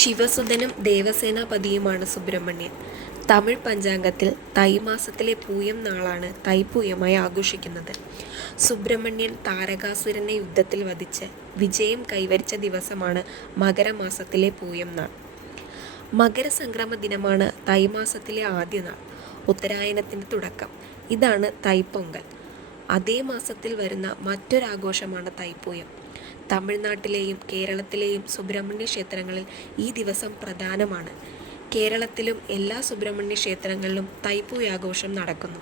ശിവസുതനും ദേവസേനാപതിയുമാണ് സുബ്രഹ്മണ്യൻ. തമിഴ് പഞ്ചാംഗത്തിൽ തൈമാസത്തിലെ പൂയം നാളാണ് തൈപ്പൂയമായി ആഘോഷിക്കുന്നത്. സുബ്രഹ്മണ്യൻ താരകാസുരനെ യുദ്ധത്തിൽ വധിച്ച് വിജയം കൈവരിച്ച ദിവസമാണ് മകരമാസത്തിലെ പൂയം നാൾ. മകരസംക്രമ ദിനമാണ് തൈമാസത്തിലെ ആദ്യ നാൾ, ഉത്തരായനത്തിൻ്റെ തുടക്കം. ഇതാണ് തൈപ്പൊങ്കൽ. അതേ മാസത്തിൽ വരുന്ന മറ്റൊരാഘോഷമാണ് തൈപ്പൂയം. തമിഴ്നാട്ടിലെയും കേരളത്തിലെയും സുബ്രഹ്മണ്യ ക്ഷേത്രങ്ങളിൽ ഈ ദിവസം പ്രധാനമാണ്. കേരളത്തിലും എല്ലാ സുബ്രഹ്മണ്യ ക്ഷേത്രങ്ങളിലും തൈപ്പൂയാഘോഷം നടക്കുന്നു.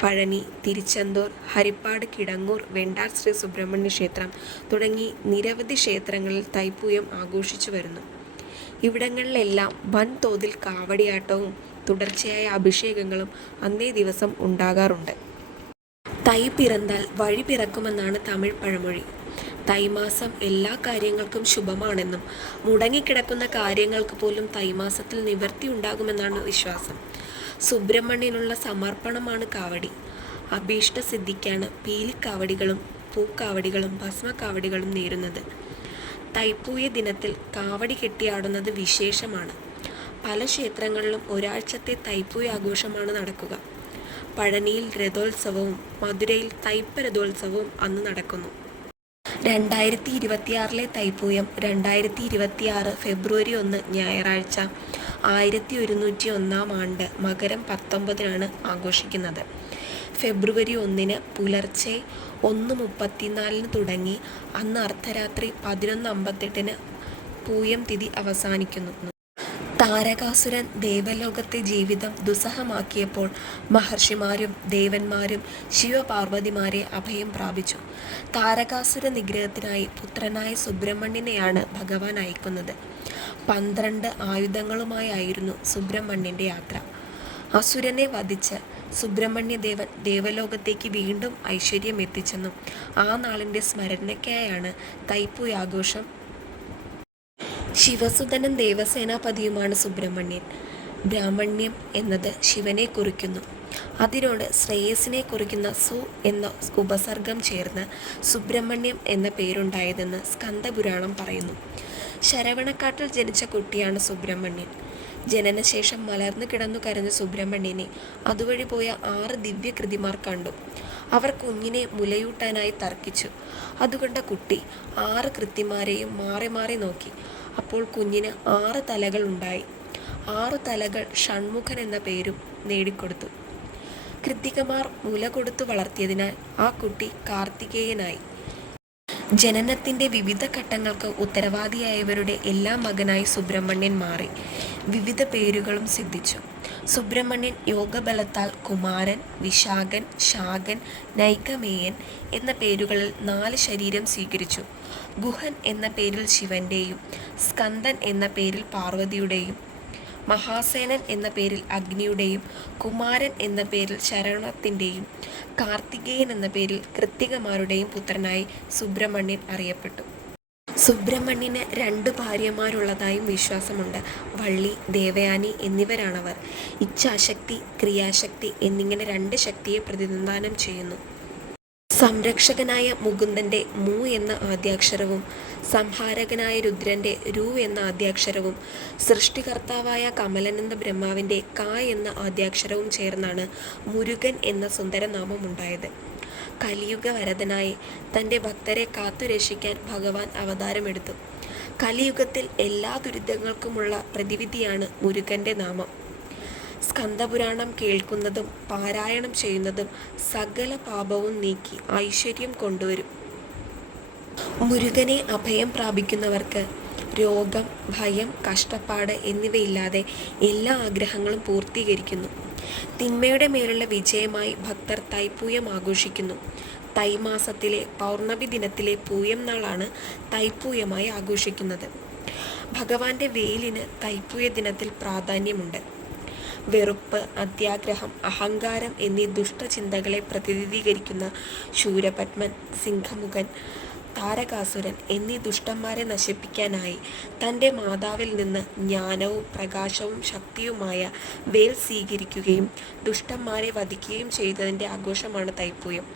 പഴനി, തിരുച്ചെന്തൂർ, ഹരിപ്പാട്, കിടങ്ങൂർ, വെണ്ടാർ ശ്രീ സുബ്രഹ്മണ്യ ക്ഷേത്രം തുടങ്ങി നിരവധി ക്ഷേത്രങ്ങളിൽ തൈപ്പൂയം ആഘോഷിച്ചു വരുന്നു. ഇവിടങ്ങളിലെല്ലാം വൻതോതിൽ കാവടിയാട്ടവും തുടർച്ചയായ അഭിഷേകങ്ങളും അന്നേ ദിവസം ഉണ്ടാകാറുണ്ട്. തൈ പിറന്താൽ വഴി പിറക്കുമെന്നാണ് തമിഴ് പഴമൊഴി. തൈമാസം എല്ലാ കാര്യങ്ങൾക്കും ശുഭമാണെന്നും മുടങ്ങിക്കിടക്കുന്ന കാര്യങ്ങൾക്ക് പോലും തൈമാസത്തിൽ നിവൃത്തി ഉണ്ടാകുമെന്നാണ് വിശ്വാസം. സുബ്രഹ്മണ്യനുള്ള സമർപ്പണമാണ് കാവടി. അഭീഷ്ടസിദ്ധിക്കാണ് പീലിക്കാവടികളും പൂക്കാവടികളും ഭസ്മക്കാവടികളും നേരുന്നത്. തൈപ്പൂയ ദിനത്തിൽ കാവടി കെട്ടിയാടുന്നത് വിശേഷമാണ്. പല ക്ഷേത്രങ്ങളിലും ഒരാഴ്ചത്തെ തൈപ്പൂയ ആഘോഷമാണ് നടക്കുക. പഴനിയിൽ രഥോത്സവവും മധുരയിൽ തൈപ്പ രഥോത്സവവും അന്ന് നടക്കുന്നു. 2026 തൈപ്പൂയം 2026 ഫെബ്രുവരി 1 ഞായറാഴ്ച 1101 ആണ്ട് മകരം 19 ആഘോഷിക്കുന്നത്. ഫെബ്രുവരി 1 പുലർച്ചെ 1:34 തുടങ്ങി അന്ന് അർദ്ധരാത്രി 11:58 പൂയം തിഥി അവസാനിക്കുന്നു. താരകാസുരൻ ദേവലോകത്തെ ജീവിതം ദുസ്സഹമാക്കിയപ്പോൾ മഹർഷിമാരും ദേവന്മാരും ശിവപാർവതിമാരെ അഭയം പ്രാപിച്ചു. താരകാസുര നിഗ്രഹത്തിനായി പുത്രനായ സുബ്രഹ്മണ്യനെയാണ് ഭഗവാൻ അയക്കുന്നത്. 12 ആയുധങ്ങളുമായായിരുന്നു സുബ്രഹ്മണ്യൻ്റെ യാത്ര. അസുരനെ വധിച്ച് സുബ്രഹ്മണ്യദേവൻ ദേവലോകത്തേക്ക് വീണ്ടും ഐശ്വര്യം എത്തിച്ചെന്നും ആ നാളിൻ്റെ സ്മരണയ്ക്കായാണ് തൈപ്പൂയാഘോഷം. ശിവസുതനും ദേവസേനാപതിയുമാണ് സുബ്രഹ്മണ്യൻ. ബ്രാഹ്മണ്യം എന്നത് ശിവനെ കുറിക്കുന്നു. അതിനോട് ശ്രേയസിനെ കുറിക്കുന്ന സു എന്ന ഉപസർഗം ചേർന്ന് സുബ്രഹ്മണ്യം എന്ന പേരുണ്ടായതെന്ന് സ്കന്ദപുരാണം പറയുന്നു. ശരവണക്കാട്ടിൽ ജനിച്ച കുട്ടിയാണ് സുബ്രഹ്മണ്യൻ. ജനനശേഷം മലർന്നു കിടന്നു കരഞ്ഞ സുബ്രഹ്മണ്യനെ അതുവഴി പോയ 6 ദിവ്യകൃതിമാർ കണ്ടു. അവർ കുഞ്ഞിനെ മുലയൂട്ടാനായി തർക്കിച്ചു. അതുകൊണ്ട കുട്ടി 6 കൃത്യന്മാരെയും മാറി മാറി നോക്കി. അപ്പോൾ കുഞ്ഞിന് 6 തലകൾ ഉണ്ടായി. 6 തലകൾ ഷൺമുഖൻ എന്ന പേരും നേടിക്കൊടുത്തു. കൃത്തികമാർ മുല കൊടുത്തു വളർത്തിയതിനാൽ ആ കുട്ടി കാർത്തികേയനായി. ജനനത്തിൻ്റെ വിവിധ ഘട്ടങ്ങൾക്ക് ഉത്തരവാദിയായവരുടെ എല്ലാ മകനായി സുബ്രഹ്മണ്യൻ മാറി. വിവിധ പേരുകളും സിദ്ധിച്ചു. സുബ്രഹ്മണ്യൻ യോഗബലത്താൽ കുമാരൻ, വിശാഖൻ, ശാഖൻ, നൈകമേയൻ എന്ന പേരുകളിൽ 4 ശരീരം സ്വീകരിച്ചു. ഗുഹൻ എന്ന പേരിൽ ശിവന്റെയും, സ്കന്ദൻ എന്ന പേരിൽ പാർവതിയുടെയും, മഹാസേനൻ എന്ന പേരിൽ അഗ്നിയുടെയും, കുമാരൻ എന്ന പേരിൽ ശരവണത്തിൻ്റെയും, കാർത്തികേയൻ എന്ന പേരിൽ കൃത്തികമാരുടെയും പുത്രനായി സുബ്രഹ്മണ്യൻ അറിയപ്പെട്ടു. സുബ്രഹ്മണ്യന് 2 ഭാര്യമാരുള്ളതായും വിശ്വാസമുണ്ട്. വള്ളി, ദേവയാനി എന്നിവരാണവർ. ഇച്ഛാശക്തി, ക്രിയാശക്തി എന്നിങ്ങനെ 2 ശക്തിയെ പ്രതിനിധാനം ചെയ്യുന്നു. സംരക്ഷകനായ മുകുന്ദൻ്റെ മു എന്ന ആദ്യാക്ഷരവും സംഹാരകനായ രുദ്രൻ്റെ രു എന്ന ആദ്യാക്ഷരവും സൃഷ്ടികർത്താവായ കമലനന്ദ ബ്രഹ്മാവിൻ്റെ ക എന്ന ആദ്യാക്ഷരവും ചേർന്നാണ് മുരുകൻ എന്ന സുന്ദരനാമമുണ്ടായത്. കലിയുഗ വരദനായി തൻ്റെ ഭക്തരെ കാത്തുരക്ഷിക്കാൻ ഭഗവാൻ അവതാരമെടുത്തു. കലിയുഗത്തിൽ എല്ലാ ദുരിതങ്ങൾക്കുമുള്ള പ്രതിവിധിയാണ് മുരുകൻ്റെ നാമം. സ്കന്ദപുരാണം കേൾക്കുന്നതും പാരായണം ചെയ്യുന്നതും സകല പാപവും നീക്കി ഐശ്വര്യം കൊണ്ടുവരും. മുരുകനെ അഭയം പ്രാപിക്കുന്നവർക്ക് രോഗം, ഭയം, കഷ്ടപ്പാട് എന്നിവയില്ലാതെ എല്ലാ ആഗ്രഹങ്ങളും പൂർത്തീകരിക്കുന്നു. തിന്മയുടെ മേലുള്ള വിജയമായി ഭക്തർ തൈപ്പൂയം ആഘോഷിക്കുന്നു. തൈമാസത്തിലെ പൗർണമി ദിനത്തിലെ പൂയം നാളാണ് തൈപ്പൂയമായി ആഘോഷിക്കുന്നത്. ഭഗവാന്റെ വേലിന് തൈപ്പൂയ ദിനത്തിൽ പ്രാധാന്യമുണ്ട്. വെറുപ്പ്, അത്യാഗ്രഹം, അഹങ്കാരം എന്നീ ദുഷ്ടചിന്തകളെ പ്രതിനിധീകരിക്കുന്ന ശൂരപത്മൻ, സിംഹമുഖൻ, താരകാസുരൻ എന്നീ ദുഷ്ടന്മാരെ നശിപ്പിക്കാനായി തൻ്റെ മാതാവിൽ നിന്ന് ജ്ഞാനവും പ്രകാശവും ശക്തിയുമായ വേൽ സ്വീകരിക്കുകയും ദുഷ്ടന്മാരെ വധിക്കുകയും ചെയ്തതിൻ്റെ ആഘോഷമാണ് തൈപ്പൂയം.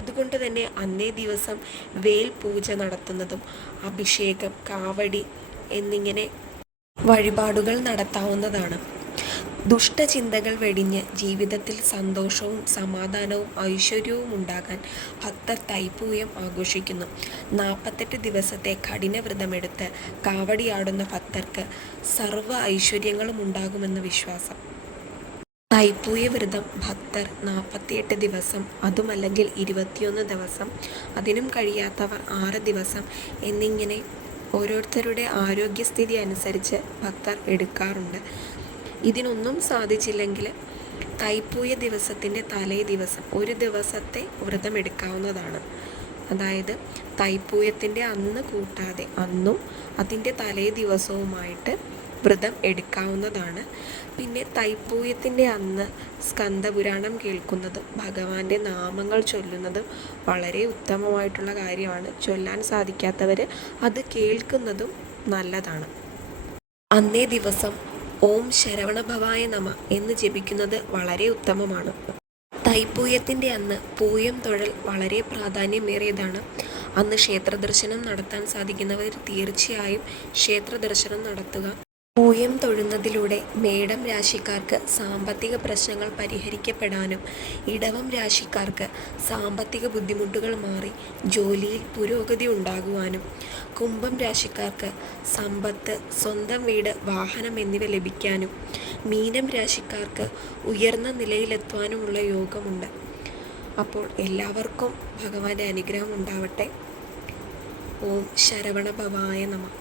അതുകൊണ്ട് തന്നെ അന്നേ ദിവസം വേൽ പൂജ നടത്തുന്നതും അഭിഷേകം, കാവടി എന്നിങ്ങനെ വഴിപാടുകൾ നടത്താവുന്നതാണ്. ദുഷ്ടചിന്തകൾ വെടിഞ്ഞ് ജീവിതത്തിൽ സന്തോഷവും സമാധാനവും ഐശ്വര്യവും ഉണ്ടാകാൻ ഭക്തർ തൈപ്പൂയം ആഘോഷിക്കുന്നു. 48 ദിവസത്തെ കഠിനവ്രതമെടുത്ത് കാവടിയാടുന്ന ഭക്തർക്ക് സർവ്വ ഐശ്വര്യങ്ങളും ഉണ്ടാകുമെന്ന് വിശ്വാസം. തൈപ്പൂയ വ്രതം ഭക്തർ 48 ദിവസം, അതുമല്ലെങ്കിൽ 21 ദിവസം, അതിനും കഴിയാത്തവർ 6 ദിവസം എന്നിങ്ങനെ ഓരോരുത്തരുടെ ആരോഗ്യസ്ഥിതി അനുസരിച്ച് ഭക്തർ എടുക്കാറുണ്ട്. ഇതിനൊന്നും സാധിച്ചില്ലെങ്കിൽ തൈപ്പൂയ ദിവസത്തിൻ്റെ തലേ ദിവസം ഒരു ദിവസത്തെ വ്രതം എടുക്കാവുന്നതാണ്. അതായത് തൈപ്പൂയത്തിൻ്റെ അന്ന് കൂട്ടാതെ അന്നും അതിൻ്റെ തലേ ദിവസവുമായിട്ട് വ്രതം എടുക്കാവുന്നതാണ്. പിന്നെ തൈപ്പൂയത്തിൻ്റെ അന്ന് സ്കന്ദപുരാണം കേൾക്കുന്നതും ഭഗവാന്റെ നാമങ്ങൾ ചൊല്ലുന്നതും വളരെ ഉത്തമമായിട്ടുള്ള കാര്യമാണ്. ചൊല്ലാൻ സാധിക്കാത്തവർ അത് കേൾക്കുന്നതും നല്ലതാണ്. അന്നേ ദിവസം ഓം ശരവണഭവായ നമ എന്ന് ജപിക്കുന്നത് വളരെ ഉത്തമമാണ്. തൈപ്പൂയത്തിൻ്റെ അന്ന് പൂയം തൊഴൽ വളരെ പ്രാധാന്യമേറിയതാണ്. അന്ന് ക്ഷേത്രദർശനം നടത്താൻ സാധിക്കുന്നവർ തീർച്ചയായും ക്ഷേത്രദർശനം നടത്തുക. പൂയം തൊഴുന്നതിലൂടെ മേടം രാശിക്കാർക്ക് സാമ്പത്തിക പ്രശ്നങ്ങൾ പരിഹരിക്കപ്പെടാനും ഇടവം രാശിക്കാർക്ക് സാമ്പത്തിക ബുദ്ധിമുട്ടുകൾ മാറി ജോലിയിൽ പുരോഗതി ഉണ്ടാകുവാനും കുംഭം രാശിക്കാർക്ക് സമ്പത്ത്, സ്വന്തം വീട്, വാഹനം എന്നിവ ലഭിക്കാനും മീനം രാശിക്കാർക്ക് ഉയർന്ന നിലയിലെത്തുവാനുമുള്ള യോഗമുണ്ട്. അപ്പോൾ എല്ലാവർക്കും ഭഗവാന്റെ അനുഗ്രഹം ഉണ്ടാവട്ടെ. ഓം ശരവണഭവായ നമഃ.